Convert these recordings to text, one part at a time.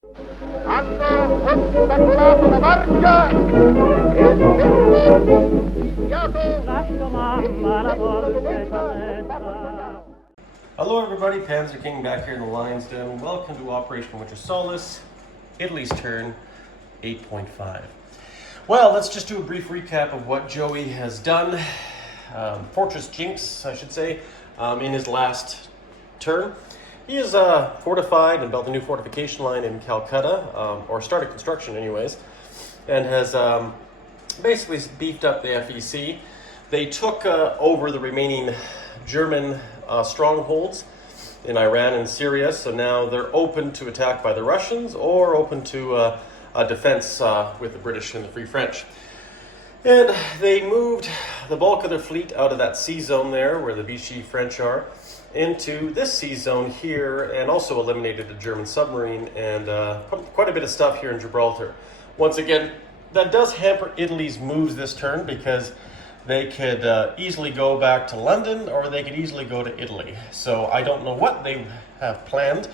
Hanno ostacolato la barca e il Hello everybody, Panzer King back here in the Lion's Den. Welcome to Operation Winter Solace, Italy's turn, 8.5. Well, let's just do a brief recap of what Joey has done, Fortress Jinx, I should say, in his last turn. He has fortified and built a new fortification line in Calcutta, or started construction anyways, and has basically beefed up the FEC. They took over the remaining German strongholds in Iran and Syria, so now they're open to attack by the Russians or open to a defense with the British and the Free French. And they moved the bulk of their fleet out of that sea zone there where the Vichy French are into this sea zone here, and also eliminated a German submarine and put quite a bit of stuff here in Gibraltar. Once again, that does hamper Italy's moves this turn because they could easily go back to London or they could easily go to Italy. So I don't know what they have planned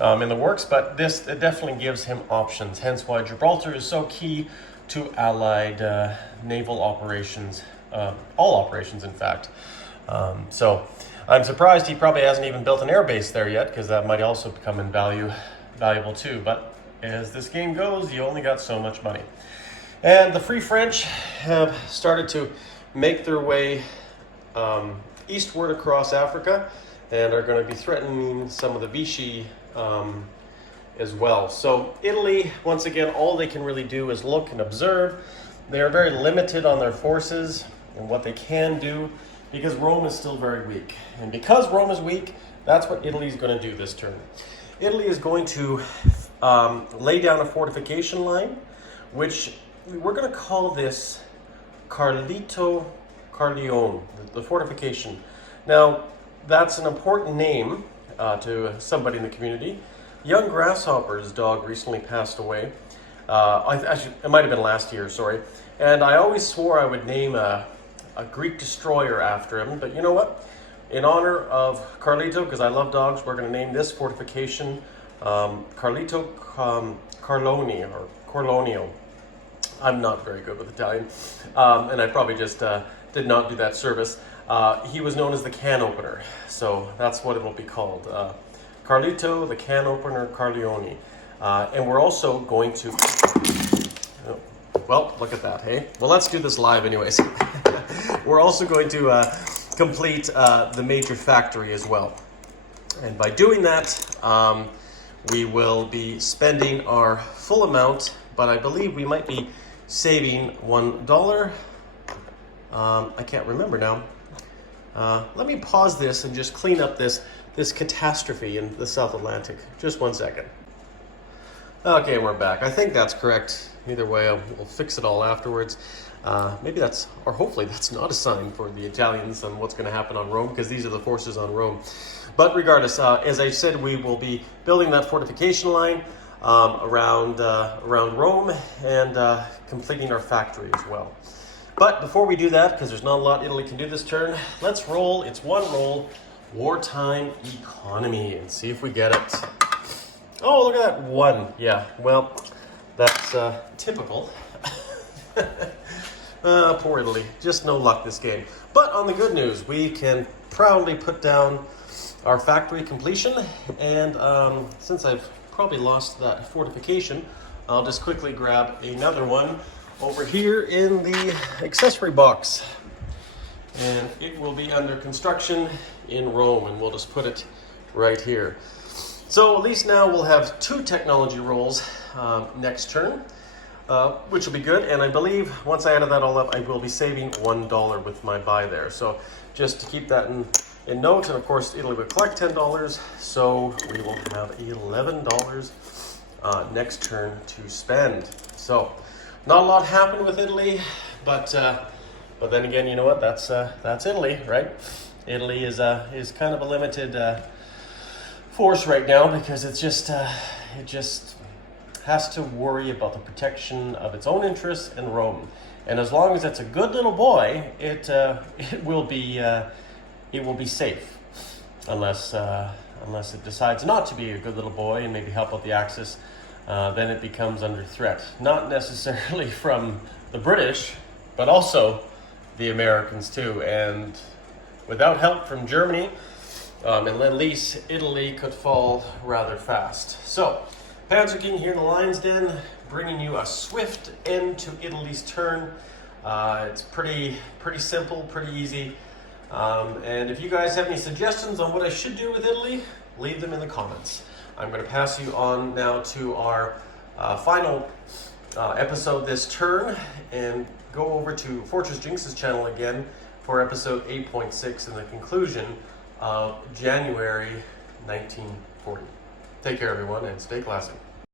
in the works, but this it definitely gives him options. Hence why Gibraltar is so key to Allied naval operations, all operations in fact. So I'm surprised he probably hasn't even built an air base there yet, because that might also become valuable too. But as this game goes, you only got so much money. And the Free French have started to make their way eastward across Africa and are going to be threatening some of the Vichy as well. So Italy, once again, all they can really do is look and observe. They are very limited on their forces and what they can do because Rome is still very weak. And because Rome is weak, that's what Italy is going to do this turn. Italy is going to lay down a fortification line, which we're going to call this Carlito Carleone, the fortification. Now, that's an important name to somebody in the community. Young Grasshopper's dog recently passed away. Actually, it might have been last year, sorry. And I always swore I would name a Greek destroyer after him, but you know what? In honor of Carlito, because I love dogs, we're going to name this fortification Carlito Carlone, or Corlonio. I'm not very good with Italian, and I probably just did not do that service. He was known as the can opener, so that's what it will be called. Carlito, the can opener, Carleone. And we're also going to... Well, look at that, hey? Well, let's do this live anyways. We're also going to complete the major factory as well. And by doing that, we will be spending our full amount, but I believe we might be saving $1. I can't remember now. Let me pause this and just clean up this catastrophe in the South Atlantic. Just 1 second. Okay, we're back. I think that's correct. Either way, we'll fix it all afterwards. Maybe that's, or hopefully that's not a sign for the Italians on what's going to happen on Rome, because these are the forces on Rome. But regardless, as I said, we will be building that fortification line around Rome and completing our factory as well. But before we do that, because there's not a lot Italy can do this turn, let's roll. It's one roll, wartime economy, and see if we get it. Oh, look at that, 1. Yeah, well, that's typical. Poor Italy, just no luck this game. But on the good news, we can proudly put down our factory completion. And since I've probably lost that fortification, I'll just quickly grab another one over here in the accessory box. And it will be under construction in Rome, and we'll just put it right here. So at least now we'll have 2 technology rolls next turn, which will be good. And I believe once I added that all up, I will be saving $1 with my buy there. So just to keep that in note, and of course Italy will collect $10, so we will have $11 next turn to spend. So not a lot happened with Italy, but then again, you know what? That's Italy, right? Italy is kind of a limited force right now because it just has to worry about the protection of its own interests and Rome. And as long as it's a good little boy, it will be safe, unless it decides not to be a good little boy and maybe help out the Axis then it becomes under threat. Not necessarily from the British, but also the Americans too. And without help from Germany and Lend-Lease, Italy could fall rather fast. So, Panzer King here in the Lion's Den, bringing you a swift end to Italy's turn. It's pretty simple, pretty easy. And if you guys have any suggestions on what I should do with Italy, leave them in the comments. I'm going to pass you on now to our final episode this turn, and go over to Fortress Jinx's channel again for episode 8.6 and the conclusion of January 1940. Take care, everyone, and stay classy.